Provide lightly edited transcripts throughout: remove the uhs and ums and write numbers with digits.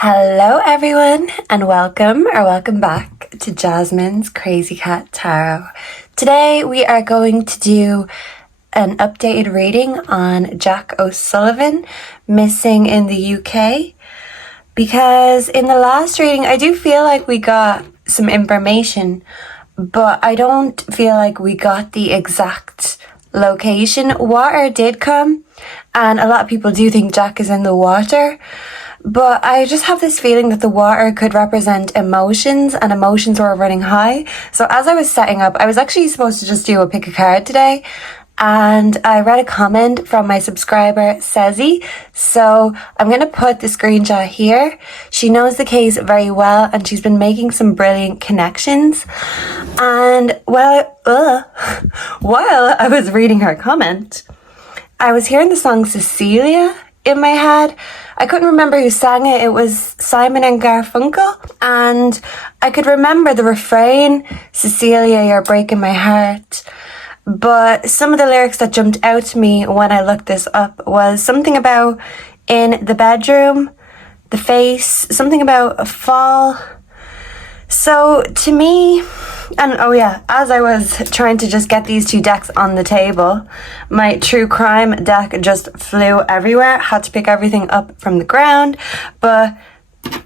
Hello everyone and welcome back to Jasmine's Crazy Cat Tarot. Today we are going to do an updated reading on Jack O'Sullivan missing in the UK, because in the last reading I do feel like we got some information, but I don't feel like we got the exact location. Water did come, and a lot of people do think Jack is in the water. But I just have this feeling that the water could represent emotions, and emotions were running high. So as I was setting up, I was actually supposed to just do a pick a card today. And I read a comment from my subscriber, Sezzy. So I'm going to put the screenshot here. She knows the case very well, and she's been making some brilliant connections. And while I was reading her comment, I was hearing the song Cecilia in my head. I couldn't remember who sang it. It was Simon and Garfunkel. And I could remember the refrain, Cecilia, you're breaking my heart. But some of the lyrics that jumped out to me when I looked this up was something about in the bedroom, the face, something about a fall. So to me, and oh yeah, as I was trying to just get these two decks on the table, my true crime deck just flew everywhere. Had to pick everything up from the ground. But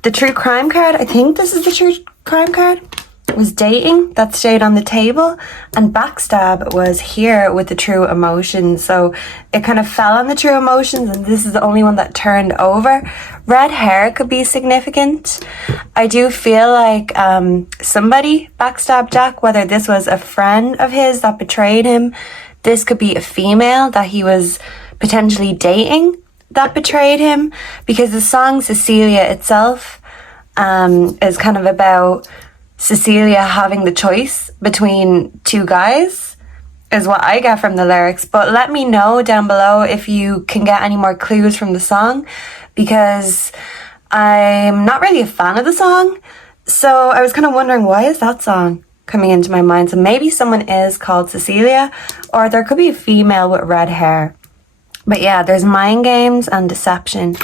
the true crime card, I think this is the true crime card, was dating. That stayed on the table, and backstab was here with the true emotions. So it kind of fell on the true emotions, and this is the only one that turned over. Red hair could be significant. I do feel like somebody backstabbed Jack, whether this was a friend of his that betrayed him. This could be a female that he was potentially dating that betrayed him, because the song Cecilia itself is kind of about Cecilia having the choice between two guys, is what I get from the lyrics. But let me know down below if you can get any more clues from the song, because I'm not really a fan of the song. So I was kind of wondering, why is that song coming into my mind? So maybe someone is called Cecilia, or there could be a female with red hair. But yeah, there's mind games and deception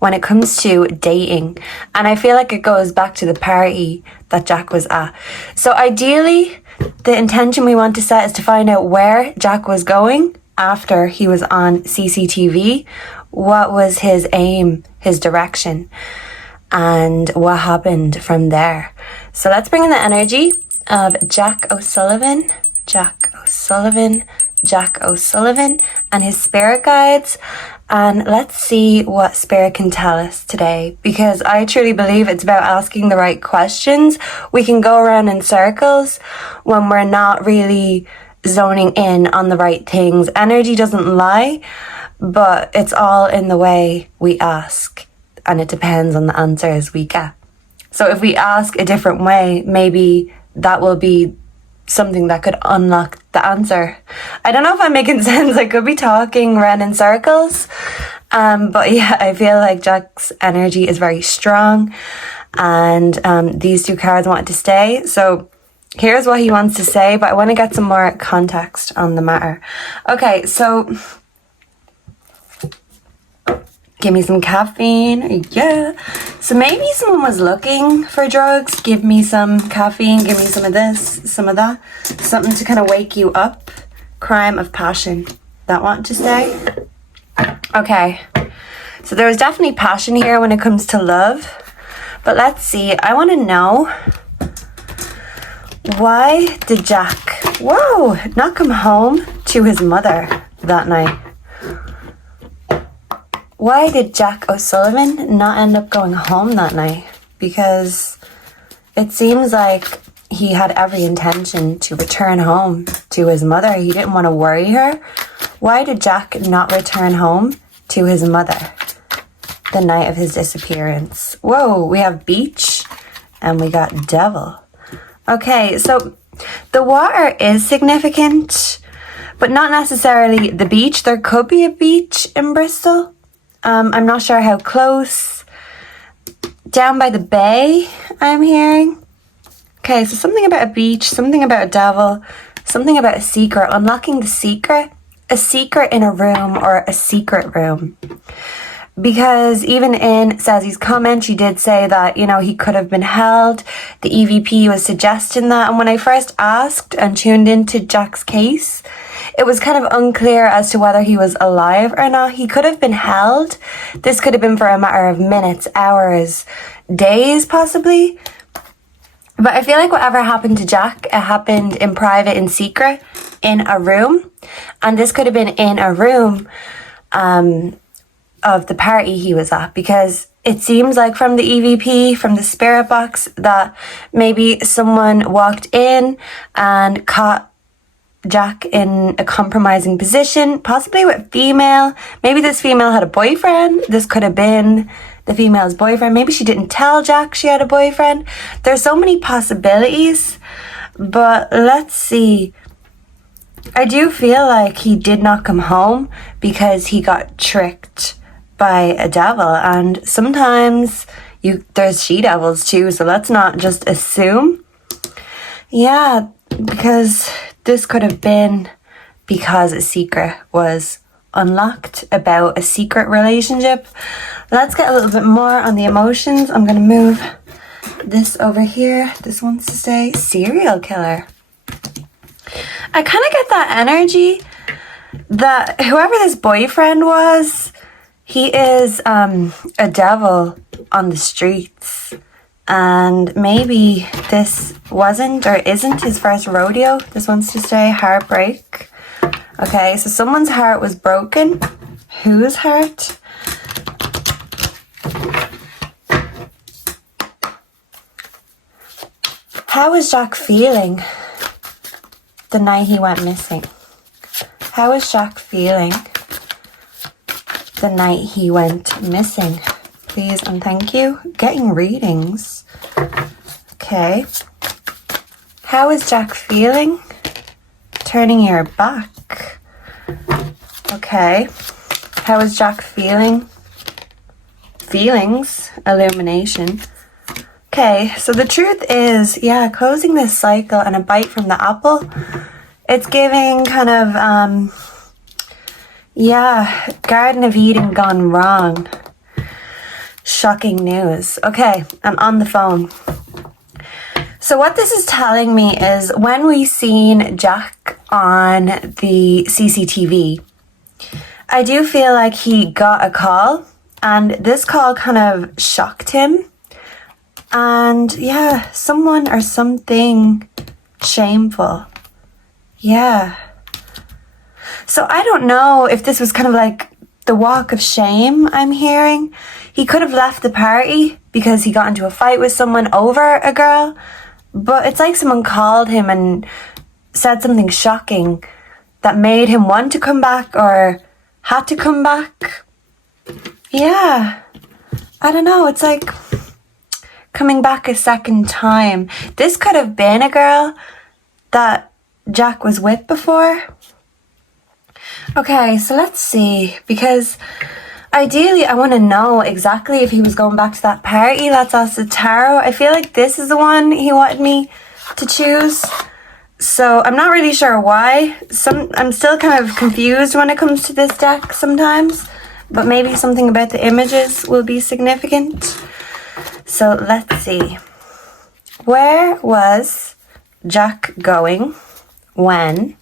when it comes to dating. And I feel like it goes back to the party that Jack was at. So ideally, the intention we want to set is to find out where Jack was going after he was on CCTV. What was his aim, his direction, and what happened from there. So let's bring in the energy of Jack O'Sullivan, Jack O'Sullivan, Jack O'Sullivan, and his spirit guides. And let's see what spirit can tell us today, because I truly believe it's about asking the right questions. We can go around in circles when we're not really zoning in on the right things. Energy doesn't lie, but it's all in the way we ask, and it depends on the answers we get. So if we ask a different way, maybe that will be something that could unlock the answer. I don't know if I'm making sense. I could be talking around in circles. But yeah, I feel like Jack's energy is very strong, and these two cards want to stay. So here's what he wants to say, but I want to get some more context on the matter. Okay, so give me some caffeine. Yeah. So maybe someone was looking for drugs. Give me some caffeine. Give me some of this, some of that. Something to kind of wake you up. Crime of passion. That want to stay? Okay. So there was definitely passion here when it comes to love. But let's see. I want to know, why did Jack, not come home to his mother that night? Why did Jack O'Sullivan not end up going home that night? Because it seems like he had every intention to return home to his mother. He didn't want to worry her. Why did Jack not return home to his mother the night of his disappearance? Whoa, we have beach and we got devil. Okay, so the water is significant, but not necessarily the beach. There could be a beach in Bristol. I'm not sure how close. Down by the bay, I'm hearing. Okay, so something about a beach, something about a devil, something about a secret, unlocking the secret. A secret in a room or a secret room. Because even in Sazzy's comment, she did say that, you know, he could have been held. The EVP was suggesting that. And when I first asked and tuned into Jack's case, it was kind of unclear as to whether he was alive or not. He could have been held. This could have been for a matter of minutes, hours, days possibly. But I feel like whatever happened to Jack, it happened in private, in secret, in a room. And this could have been in a room of the party he was at, because it seems like from the EVP, from the spirit box, that maybe someone walked in and caught Jack in a compromising position, possibly with female. Maybe this female had a boyfriend. This could have been the female's boyfriend. Maybe she didn't tell Jack she had a boyfriend. There's so many possibilities, but let's see. I do feel like he did not come home because he got tricked by a devil, and sometimes there's she-devils too, so let's not just assume. Yeah, because this could have been because a secret was unlocked about a secret relationship. Let's get a little bit more on the emotions. I'm gonna move this over here. This wants to say serial killer. I kind of get that energy that whoever this boyfriend was, he is a devil on the streets. And maybe this wasn't or isn't his first rodeo. This wants to say heartbreak. Okay, so someone's heart was broken. Whose heart? How was Jack feeling the night he went missing? How was Jack feeling the night he went missing? Please and thank you. Getting readings. Okay. How is Jack feeling? Turning your back. Okay. How is Jack feeling? Feelings. Illumination. Okay, so the truth is, yeah, closing this cycle and a bite from the apple, it's giving kind of, yeah, Garden of Eden gone wrong. Shocking news. Okay, I'm on the phone. So what this is telling me is when we seen Jack on the CCTV, I do feel like he got a call, and this call kind of shocked him. And yeah, someone or something shameful. Yeah. So I don't know if this was kind of like the walk of shame I'm hearing. He could have left the party because he got into a fight with someone over a girl. But it's like someone called him and said something shocking that made him want to come back or had to come back. Yeah. I don't know. It's like coming back a second time. This could have been a girl that Jack was with before. Okay, so let's see, because ideally I want to know exactly if he was going back to that party. Let's ask the tarot. I feel like this is the one he wanted me to choose. So I'm not really sure why. I'm still kind of confused when it comes to this deck sometimes, but maybe something about the images will be significant. So let's see. Where was Jack going when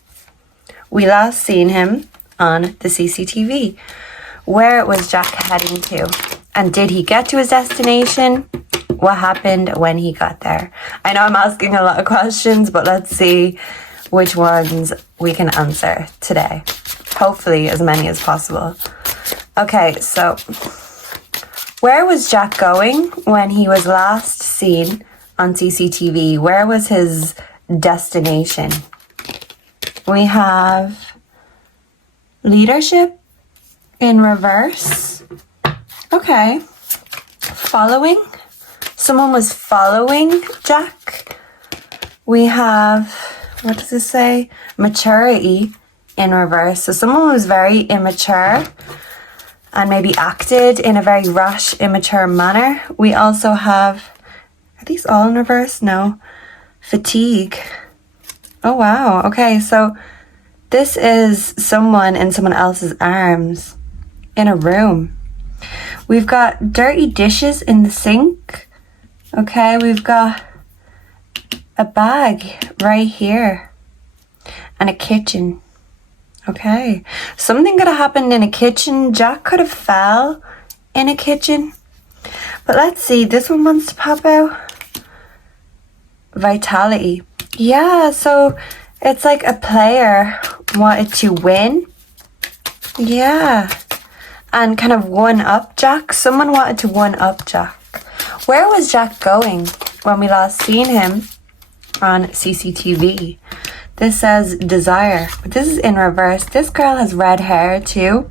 we last seen him on the CCTV? Where was Jack heading to? And did he get to his destination? What happened when he got there? I know I'm asking a lot of questions, but let's see which ones we can answer today. Hopefully as many as possible. Okay, so where was Jack going when he was last seen on CCTV? Where was his destination? We have leadership in reverse. Okay. Following. Someone was following Jack. We have, what does this say? Maturity in reverse. So someone was very immature and maybe acted in a very rash, immature manner. We also have, are these all in reverse? No. Fatigue. Oh, wow. Okay, so this is someone in someone else's arms in a room. We've got dirty dishes in the sink. Okay, we've got a bag right here and a kitchen. Okay, something could have happened in a kitchen. Jack could have fell in a kitchen. But let's see, this one wants to pop out. Vitality. Yeah, so it's like a player wanted to win. Yeah. And kind of one up Jack. Someone wanted to one up Jack. Where was Jack going when we last seen him on CCTV? This says desire, but this is in reverse. This girl has red hair too.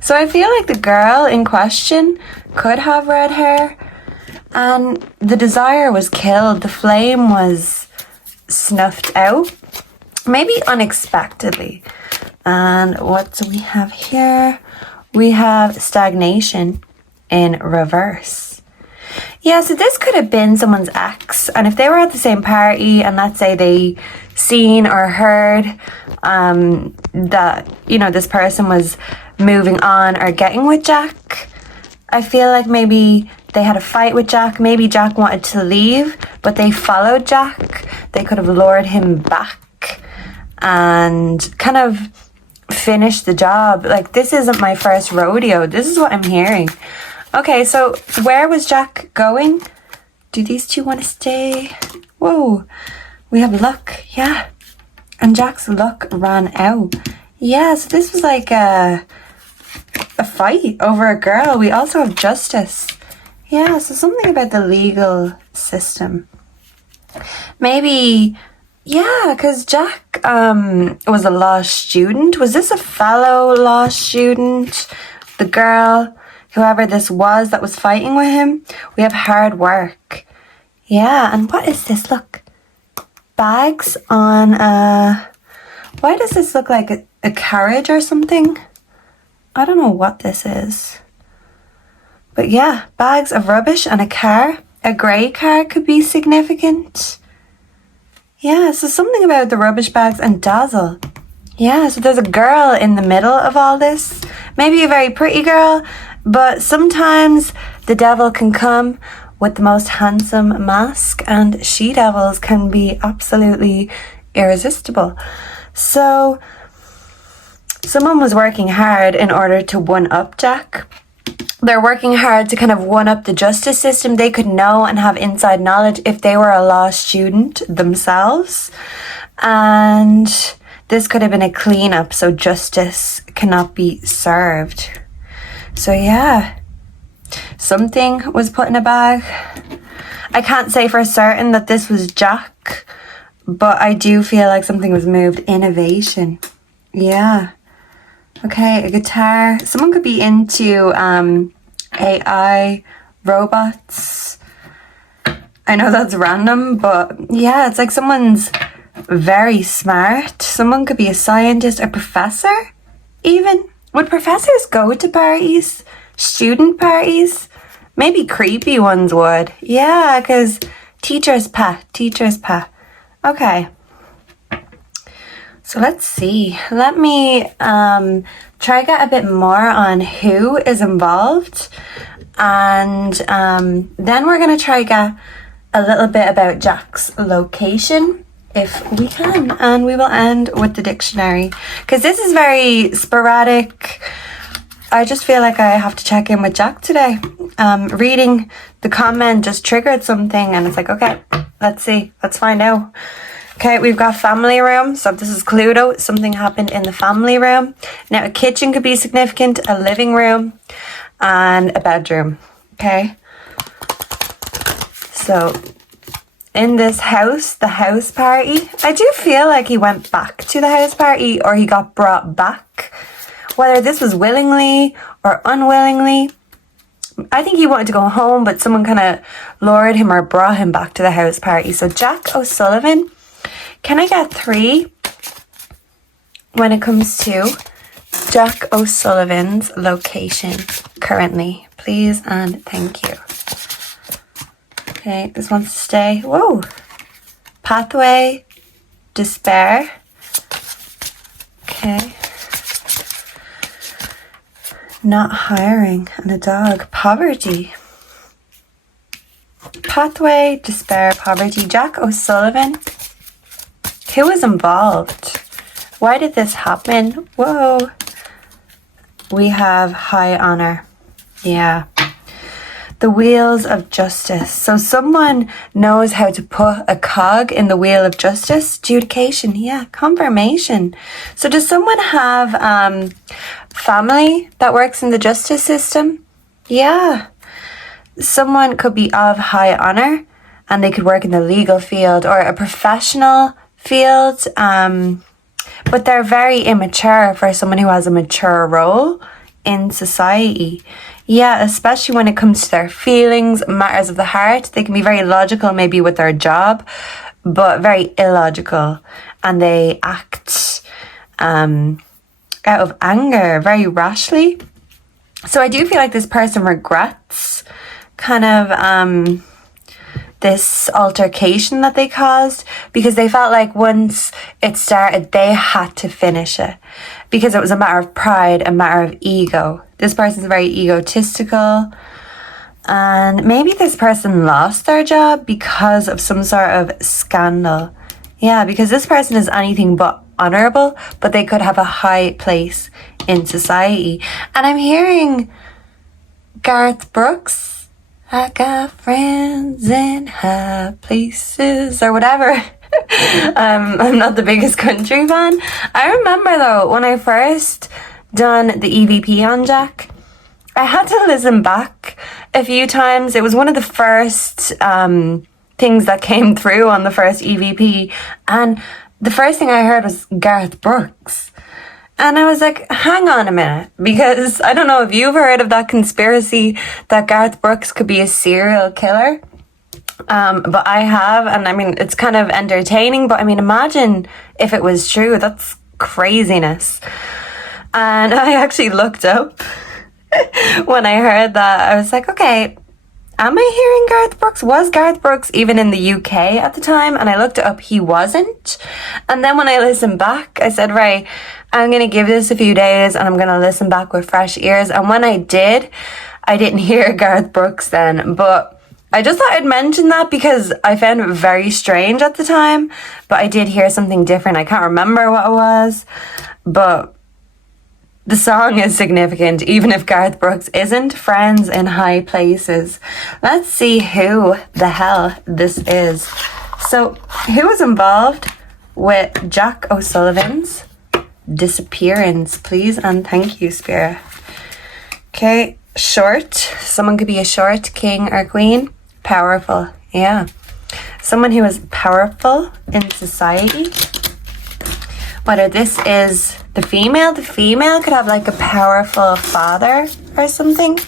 So I feel like the girl in question could have red hair, and the desire was killed. The flame was snuffed out, maybe unexpectedly. And what do we have here? We have stagnation in reverse. Yeah, so this could have been someone's ex, and if they were at the same party and let's say they seen or heard that, you know, this person was moving on or getting with Jack, I feel like maybe they had a fight with Jack. Maybe Jack wanted to leave, but they followed Jack. They could have lured him back and kind of finished the job. Like, this isn't my first rodeo. This is what I'm hearing. Okay, so where was Jack going? Do these two want to stay? Whoa, we have luck. Yeah, and Jack's luck ran out. Yeah, so this was like a fight over a girl. We also have justice. Yeah, so something about the legal system. Maybe, yeah, because Jack was a lost student. Was this a fellow lost student? The girl, whoever this was that was fighting with him. We have hard work. Yeah, and what is this? Look, bags on why does this look like a carriage or something? I don't know what this is. But yeah, bags of rubbish and a car. A grey car could be significant. Yeah, so something about the rubbish bags and dazzle. Yeah, so there's a girl in the middle of all this. Maybe a very pretty girl, but sometimes the devil can come with the most handsome mask, and she-devils can be absolutely irresistible. So someone was working hard in order to one-up Jack. They're working hard to kind of one-up the justice system. They could know and have inside knowledge if they were a lost student themselves. And this could have been a cleanup, so justice cannot be served. So yeah, something was put in a bag. I can't say for certain that this was Jack, but I do feel like something was moved. Innovation. Yeah. Okay, a guitar. Someone could be into AI, robots. I know that's random, but yeah, it's like someone's very smart. Someone could be a scientist, a professor even. Would professors go to parties? Student parties? Maybe creepy ones would. Yeah, because teacher's pet. Okay. So let's see. Let me try to get a bit more on who is involved. And then we're going to try to get a little bit about Jack's location, if we can. And we will end with the dictionary, because this is very sporadic. I just feel like I have to check in with Jack today. Reading the comment just triggered something, and it's like, okay, let's see. Let's find out. Okay, we've got family room. So this is Cluedo. Something happened in the family room. Now, a kitchen could be significant, a living room, and a bedroom. Okay. So in this house, the house party, I do feel like he went back to the house party, or he got brought back. Whether this was willingly or unwillingly, I think he wanted to go home, but someone kind of lured him or brought him back to the house party. So Jack O'Sullivan. Can I get 3 when it comes to Jack O'Sullivan's location currently? Please and thank you. Okay, this wants to stay. Whoa. Pathway. Despair. Okay. not hiring, and a dog. Poverty. Pathway, despair, poverty. Jack O'Sullivan. Who was involved? Why did this happen? Whoa. We have high honor. Yeah. The wheels of justice. So someone knows how to put a cog in the wheel of justice. Adjudication. Yeah. Confirmation. So does someone have family that works in the justice system? Yeah. Someone could be of high honor and they could work in the legal field or a professional field. But they're very immature for someone who has a mature role in society. Yeah, especially when it comes to their feelings, matters of the heart. They can be very logical maybe with their job, but very illogical. And they act out of anger very rashly. So I do feel like this person regrets kind of this altercation that they caused, because they felt like once it started, they had to finish it because it was a matter of pride, a matter of ego. This person's very egotistical, and maybe this person lost their job because of some sort of scandal. Yeah, because this person is anything but honorable, but they could have a high place in society. And I'm hearing Garth Brooks. I got friends in high places, or whatever. I'm not the biggest country fan. I remember though, when I first done the EVP on Jack, I had to listen back a few times. It was one of the first things that came through on the first EVP, and the first thing I heard was Garth Brooks. And I was like, hang on a minute, because I don't know if you've heard of that conspiracy that Garth Brooks could be a serial killer. But I have, and I mean, it's kind of entertaining, but I mean, imagine if it was true. That's craziness. And I actually looked up when I heard that. I was like, okay, am I hearing Garth Brooks? Was Garth Brooks even in the UK at the time? And I looked it up, he wasn't. And then when I listened back, I said, right, I'm going to give this a few days and I'm going to listen back with fresh ears. And when I did, I didn't hear Garth Brooks then. But I just thought I'd mention that because I found it very strange at the time. But I did hear something different. I can't remember what it was. But the song is significant, even if Garth Brooks isn't. Friends in high places. Let's see who the hell this is. So, who was involved with Jack O'Sullivan's disappearance, please? And thank you, Spirit. Okay, short. Someone could be a short, king or queen. Powerful, yeah. Someone who is powerful in society. Whether this is the female could have like a powerful father or something.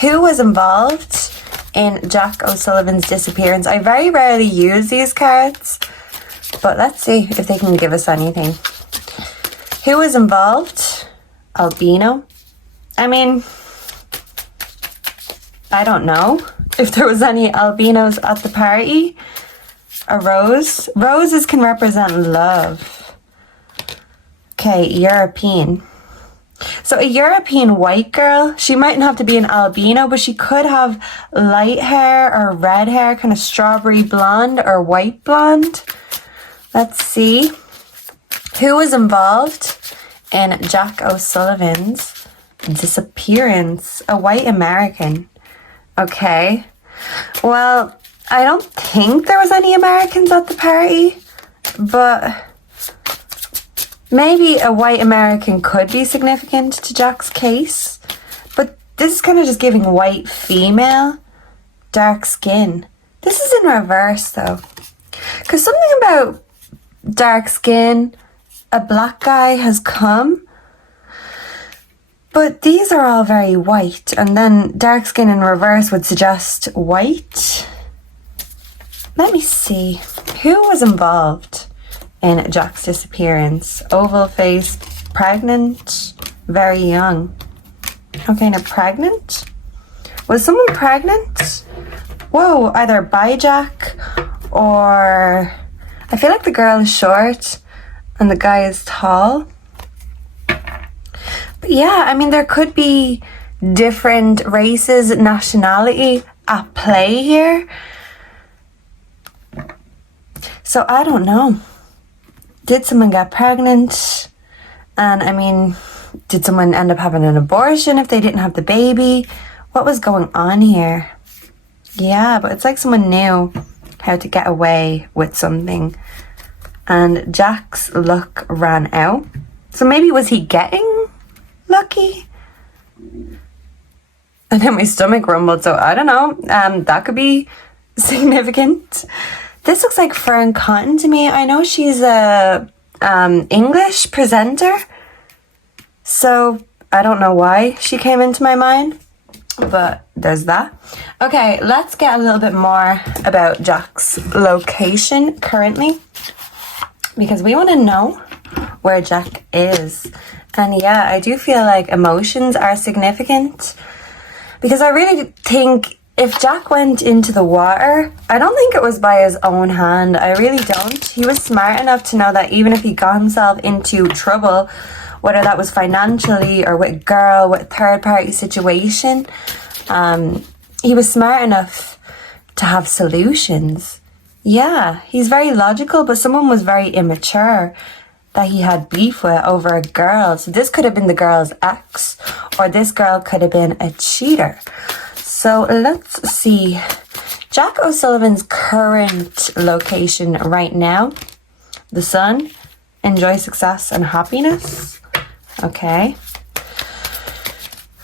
Who was involved in Jack O'Sullivan's disappearance? I very rarely use these cards, but let's see if they can give us anything. Who was involved? Albino. I mean, I don't know if there was any albinos at the party. A rose. Roses can represent love. Okay, European. So a European white girl, she mightn't have to be an albino, but she could have light hair or red hair, kind of strawberry blonde or white blonde. Let's see. Who was involved in Jack O'Sullivan's disappearance? A white American. Okay. Well, I don't think there was any Americans at the party, but maybe a white American could be significant to Jack's case. But this is kind of just giving white female, dark skin. This is in reverse though. Because something about dark skin, a black guy has come, but these are all very white, and then dark skin in reverse would suggest white. Let me see. Who was involved in Jack's disappearance? Oval face, pregnant, very young. Okay, now pregnant? Was someone pregnant? Whoa, either by Jack or... I feel like the girl is short and the guy is tall. But yeah, I mean, there could be different races, nationality at play here. So I don't know. Did someone get pregnant? And I mean, did someone end up having an abortion if they didn't have the baby? What was going on here? Yeah, but it's like someone knew how to get away with something. And Jack's luck ran out. So maybe was he getting lucky? And then my stomach rumbled, so I don't know. That could be significant. This looks like Fern Cotton to me. I know she's a English presenter, so I don't know why she came into my mind, but there's that. Okay, let's get a little bit more about Jack's location currently, because we want to know where Jack is. And yeah, I do feel like emotions are significant, because I really think if Jack went into the water, I don't think it was by his own hand. I really don't. He was smart enough to know that even if he got himself into trouble, whether that was financially or with a girl, with a third-party situation, he was smart enough to have solutions. Yeah, he's very logical, but someone was very immature that he had beef with over a girl. So this could have been the girl's ex, or this girl could have been a cheater. So let's see. Jack O'Sullivan's current location right now. The Sun. Enjoy success and happiness. Okay.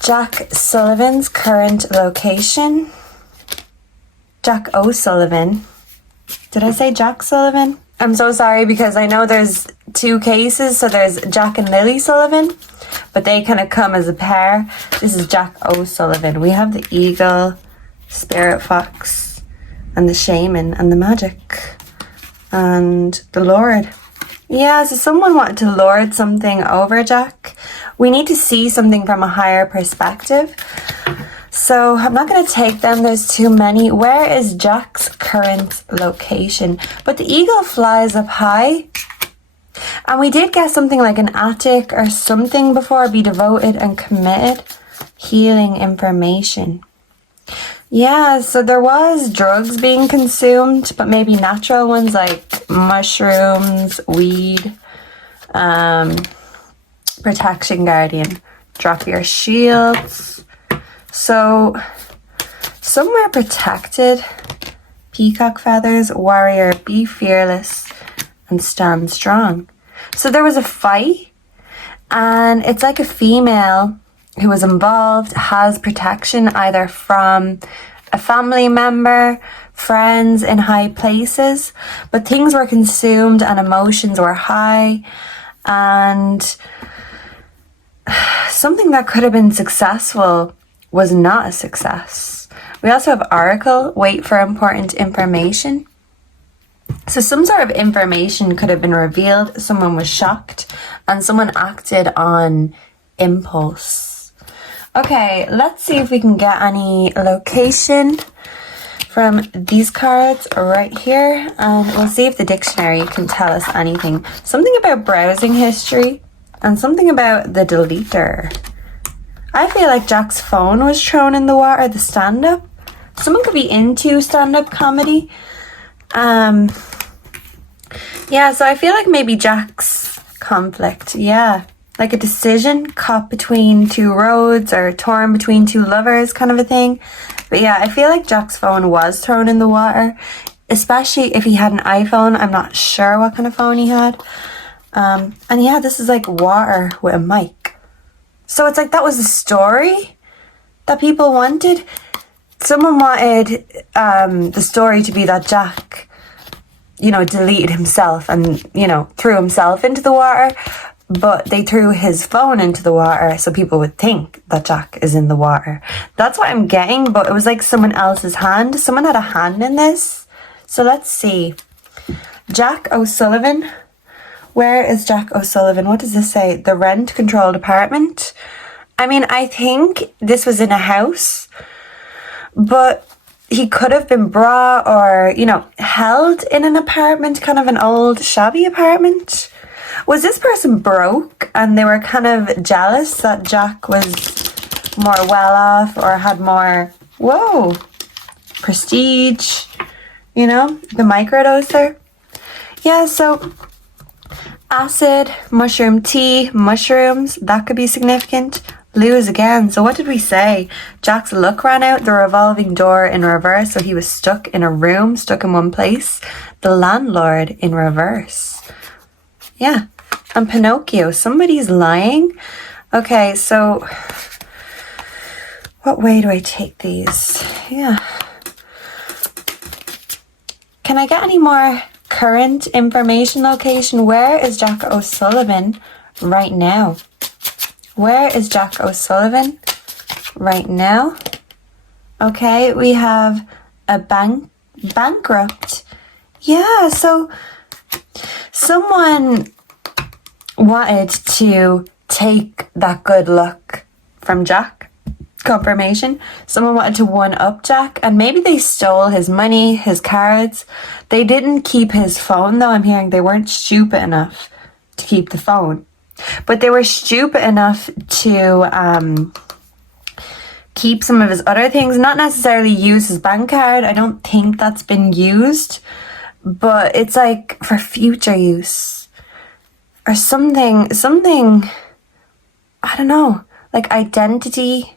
Jack Sullivan's current location. Jack O'Sullivan. Did I say Jack Sullivan? I'm so sorry, because I know there's two cases. So there's Jack and Lily Sullivan, but they kind of come as a pair. This is Jack O'Sullivan. We have the eagle, spirit fox, and the shaman, and the magic, and the lord. Yeah, so someone wanted to lord something over Jack. We need to see something from a higher perspective. So I'm not going to take them. There's too many. Where is Jack's current location? But the eagle flies up high. And we did get something like an attic or something before. Be devoted and committed. Healing information. Yeah, so there was drugs being consumed, but maybe natural ones like mushrooms, weed, protection guardian. Drop your shields. So, somewhere protected. Peacock feathers, warrior, be fearless, and stand strong. So there was a fight, and it's like a female who was involved has protection either from a family member, friends in high places, but things were consumed and emotions were high, and something that could have been successful was not a success. We also have oracle, wait for important information. So some sort of information could have been revealed, someone was shocked, and someone acted on impulse. Okay, let's see if we can get any location from these cards right here, and we'll see if the dictionary can tell us anything. Something about browsing history, and something about the deleter. I feel like Jack's phone was thrown in the water, the stand-up. Someone could be into stand-up comedy. Yeah, so I feel like maybe Jack's conflict, yeah. Like a decision caught between two roads or torn between two lovers kind of a thing. But yeah, I feel like Jack's phone was thrown in the water, especially if he had an iPhone. I'm not sure what kind of phone he had. And yeah, this is like water with a mic. So it's like that was the story that people wanted. Someone wanted the story to be that Jack, deleted himself and, threw himself into the water. But they threw his phone into the water so people would think that Jack is in the water. That's what I'm getting, but it was like someone else's hand. Someone had a hand in this. So let's see. Jack O'Sullivan. Where is Jack O'Sullivan? What does this say? The rent-controlled apartment. I mean, I think this was in a house, but he could have been brought or, held in an apartment, kind of an old shabby apartment. Was this person broke and they were kind of jealous that Jack was more well off or had more, prestige, you know, the microdose there? Yeah, so acid, mushroom tea, mushrooms, that could be significant. Lose again. So what did we say? Jack's luck ran out, the revolving door in reverse, so he was stuck in a room, stuck in one place. The landlord in reverse. Yeah. And Pinocchio, somebody's lying. Okay, so what way do I take these? Yeah. Can I get any more current information location? Where is Jack O'Sullivan right now? Where is Jack O'Sullivan right now? Okay, we have a bankrupt. Yeah, so someone wanted to take that good luck from Jack. Confirmation. Someone wanted to one-up Jack, and maybe they stole his money, his cards. They didn't keep his phone, though. I'm hearing they weren't stupid enough to keep the phone. But they were stupid enough to keep some of his other things, not necessarily use his bank card. I don't think that's been used, but it's like for future use or something, I don't know, like identity.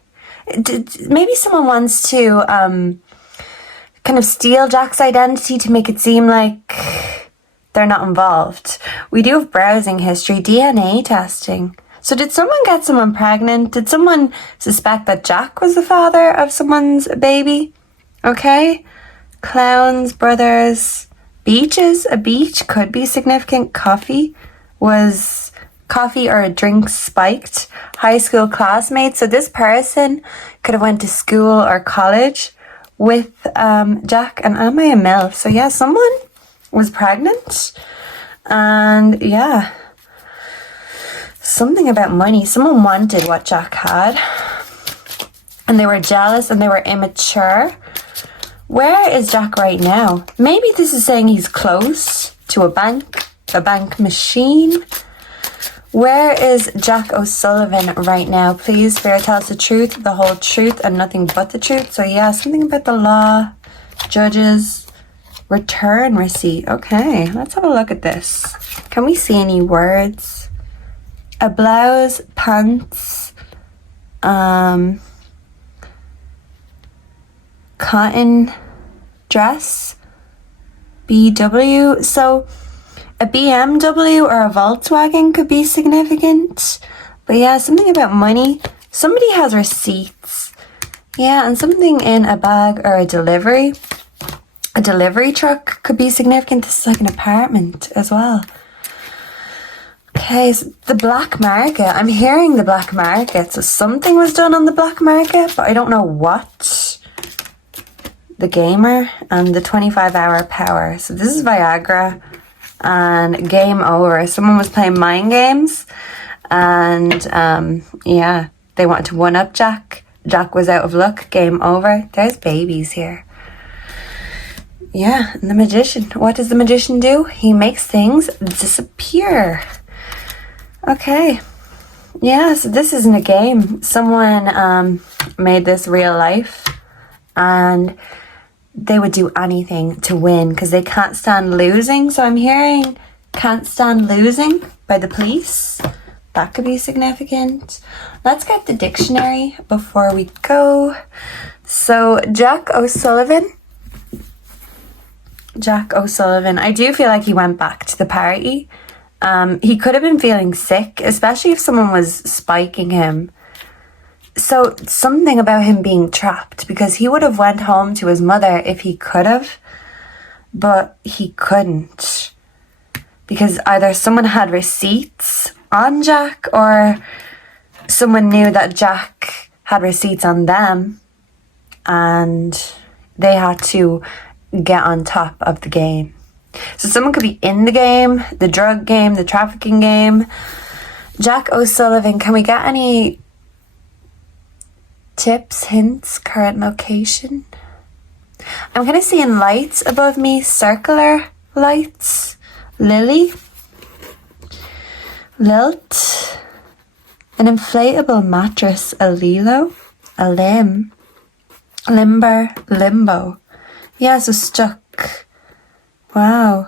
Maybe someone wants to kind of steal Jack's identity to make it seem like they're not involved. We do have browsing history, DNA testing. So did someone get someone pregnant? Did someone suspect that Jack was the father of someone's baby? Okay. Clowns, brothers, beaches. A beach could be significant. Coffee or a drink spiked. High school classmates. So this person could have went to school or college with Jack. And am I a MILF? So yeah, someone was pregnant, and yeah, something about money. Someone wanted what Jack had, and they were jealous and they were immature. Where is Jack right now? Maybe this is saying he's close to a bank machine. Where is Jack O'Sullivan right now? Please, Spirit, tell us the truth, the whole truth, and nothing but the truth. So yeah, something about the law, judges, return receipt. Okay, let's have a look at this. Can we see any words? A blouse, pants, cotton dress, BW. So a BMW or a Volkswagen could be significant. But yeah, something about money. Somebody has receipts. Yeah, and something in a bag or a delivery. A delivery truck could be significant. This is like an apartment as well. Okay, so the black market. I'm hearing the black market. So something was done on the black market, but I don't know what. The gamer and the 25-hour power. So this is Viagra and game over. Someone was playing mind games and yeah, they wanted to one-up Jack. Jack was out of luck. Game over. There's babies here. Yeah, and the magician. What does the magician do? He makes things disappear. Okay. Yeah, so this isn't a game. Someone made this real life, and they would do anything to win because they can't stand losing. So I'm hearing can't stand losing by the police. That could be significant. Let's get the dictionary before we go. So Jack O'Sullivan. Jack O'Sullivan. I do feel like he went back to the party. He could have been feeling sick, especially if someone was spiking him. So something about him being trapped, because he would have went home to his mother if he could have, but he couldn't. Because either someone had receipts on Jack or someone knew that Jack had receipts on them and they had to get on top of the game. So someone could be in the game, the drug game, the trafficking game. Jack O'Sullivan, can we get any tips, hints, current location? I'm kind of seeing lights above me, circular lights. Lily. Lilt, an inflatable mattress, a lilo, a limb, limber, limbo. Yeah, so stuck. Wow.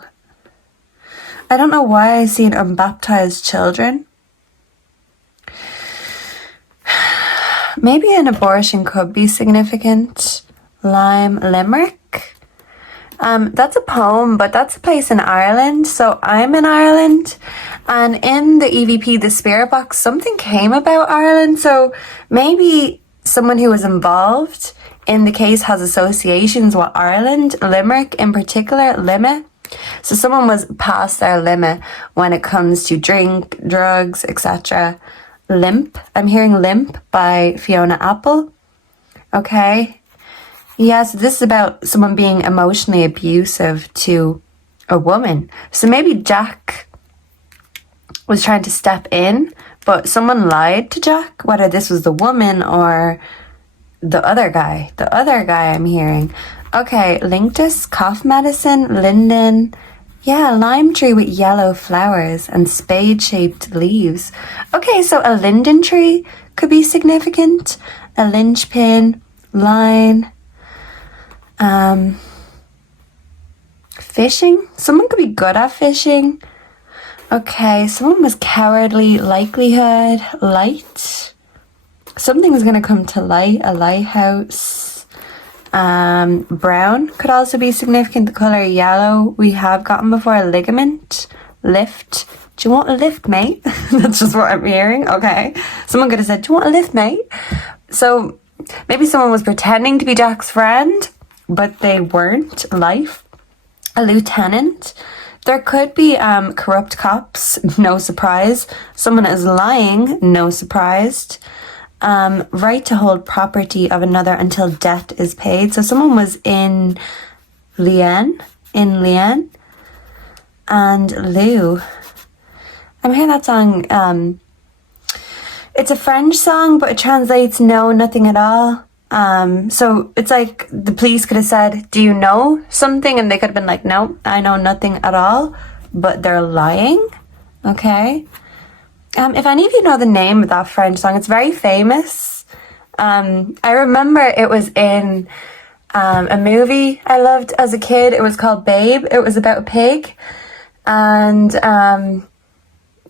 I don't know why I seen unbaptized children. Maybe an abortion could be significant. Lime, limerick. That's a poem, but that's a place in Ireland. So I'm in Ireland, and in the EVP, the spirit box, something came about Ireland. So maybe someone who was involved in the case has associations with Ireland. Limerick in particular, limit. So someone was past their limit when it comes to drink, drugs, etc. Limp. I'm hearing Limp by Fiona Apple. Okay. Yeah, so this is about someone being emotionally abusive to a woman. So maybe Jack was trying to step in, but someone lied to Jack, whether this was the woman or the other guy. The other guy I'm hearing. Okay, Linctus, cough medicine, linden. Yeah, lime tree with yellow flowers and spade-shaped leaves. Okay, so a linden tree could be significant. A linchpin, line. Fishing. Someone could be good at fishing. Okay, someone was cowardly. Likelihood, light. Something's gonna come to light. A lighthouse. Brown could also be significant. The color yellow we have gotten before. A ligament, lift. Do you want a lift, mate? That's just what I'm hearing. Okay, someone could have said, do you want a lift, mate? So maybe someone was pretending to be Jack's friend, but they weren't. Life. A lieutenant. There could be corrupt cops. No surprise. Someone is lying. No surprise. Right to hold property of another until debt is paid. So someone was in Leanne. And Lou. I'm hearing that song. It's a French song, but it translates no, nothing at all. So it's like the police could have said, do you know something? And they could have been like, no, I know nothing at all. But they're lying. Okay. If any of you know the name of that French song, it's very famous. I remember it was in a movie I loved as a kid. It was called Babe. It was about a pig. And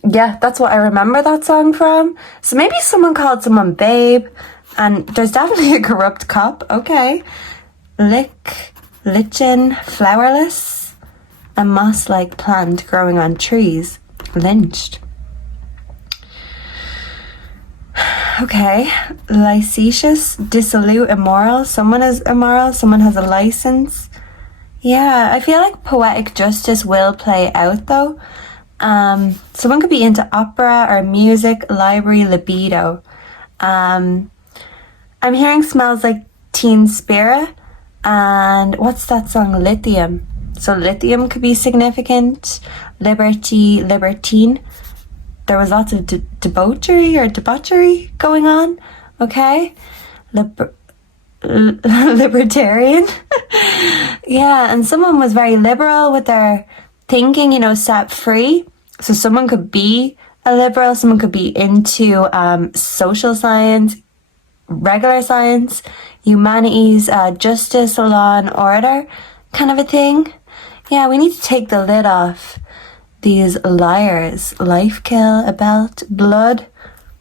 yeah, that's what I remember that song from. So maybe someone called someone Babe. And there's definitely a corrupt cop. Okay. Lichen, flowerless. A moss-like plant growing on trees. Lynched. Okay. Licentious, dissolute, immoral. Someone is immoral. Someone has a license. Yeah, I feel like poetic justice will play out though. Someone could be into opera or music, library, libido. I'm hearing smells like Teen Spirit. And what's that song? Lithium. So lithium could be significant. Liberty, libertine. There was lots of debauchery going on. Okay. Libertarian. Yeah, and someone was very liberal with their thinking, set free. So someone could be a liberal. Someone could be into social science, regular science, humanities, justice, law and order kind of a thing. Yeah, we need to take the lid off these liars. Life kill, a belt, blood,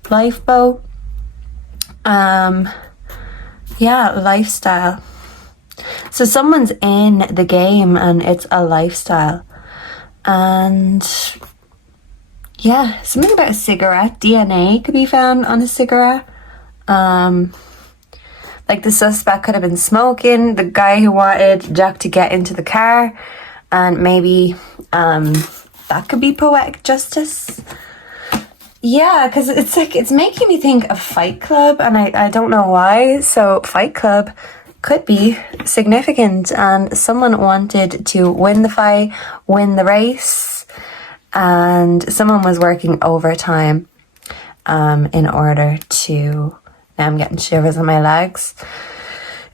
lifeboat. Yeah, lifestyle. So someone's in the game and it's a lifestyle. And yeah, something about a cigarette. DNA could be found on a cigarette. Like the suspect could have been smoking, the guy who wanted Jack to get into the car, and maybe that could be poetic justice. Yeah, because it's making me think of Fight Club, and I don't know why. So Fight Club could be significant, and someone wanted to win the fight, win the race, and someone was working overtime in order to... Now I'm getting shivers on my legs.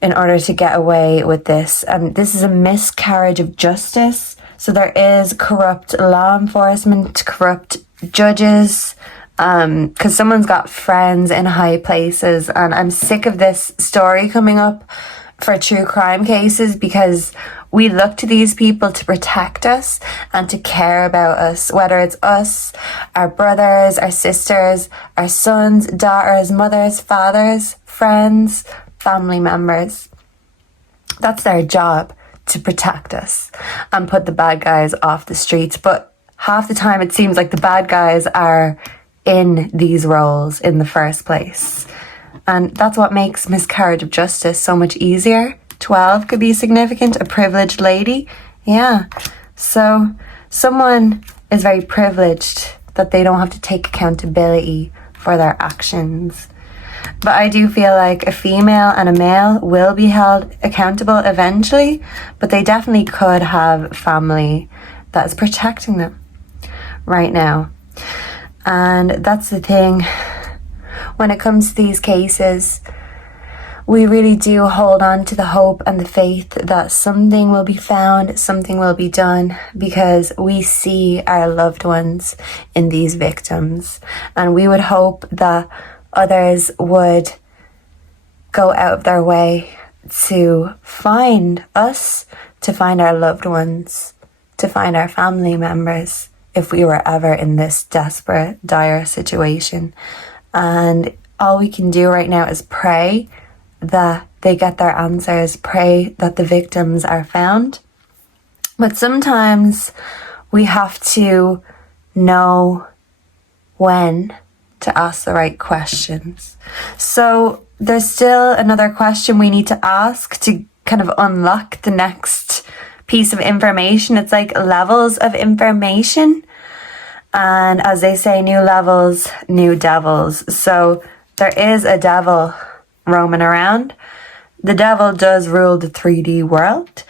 In order to get away with this. And this is a miscarriage of justice. So there is corrupt law enforcement, corrupt judges, because someone's got friends in high places, and I'm sick of this story coming up for true crime cases, because we look to these people to protect us and to care about us, whether it's us, our brothers, our sisters, our sons, daughters, mothers, fathers, friends, family members. That's their job, to protect us and put the bad guys off the streets. But half the time it seems like the bad guys are in these roles in the first place. And that's what makes miscarriage of justice so much easier. 12 could be significant, a privileged lady. Yeah. So someone is very privileged that they don't have to take accountability for their actions. But I do feel like a female and a male will be held accountable eventually, but they definitely could have family that is protecting them right now. And that's the thing. When it comes to these cases, we really do hold on to the hope and the faith that something will be found, something will be done, because we see our loved ones in these victims. And we would hope that others would go out of their way to find us, to find our loved ones, to find our family members, if we were ever in this desperate, dire situation. And all we can do right now is pray that they get their answers, pray that the victims are found. But sometimes we have to know when to ask the right questions. So there's still another question we need to ask to kind of unlock the next piece of information. It's like levels of information. And as they say, new levels, new devils. So there is a devil roaming around. The devil does rule the 3D world,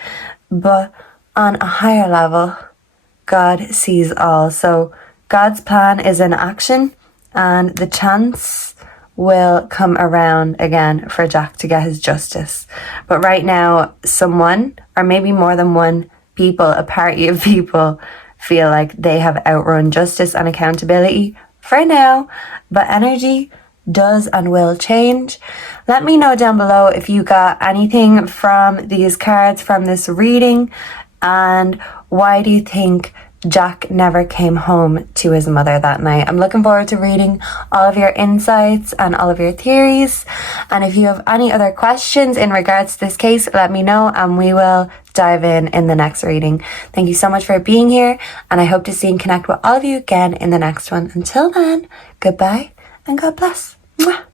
but on a higher level, God sees all. So God's plan is in action, and the chance will come around again for Jack to get his justice. But right now, someone, or maybe more than one people, a party of people, feel like they have outrun justice and accountability for now, but energy does and will change. Let me know down below if you got anything from these cards, from this reading, and why do you think Jack never came home to his mother that night? I'm looking forward to reading all of your insights and all of your theories. And if you have any other questions in regards to this case, let me know and we will dive in the next reading. Thank you so much for being here, and I hope to see and connect with all of you again in the next one. Until then, goodbye and God bless. Mwah.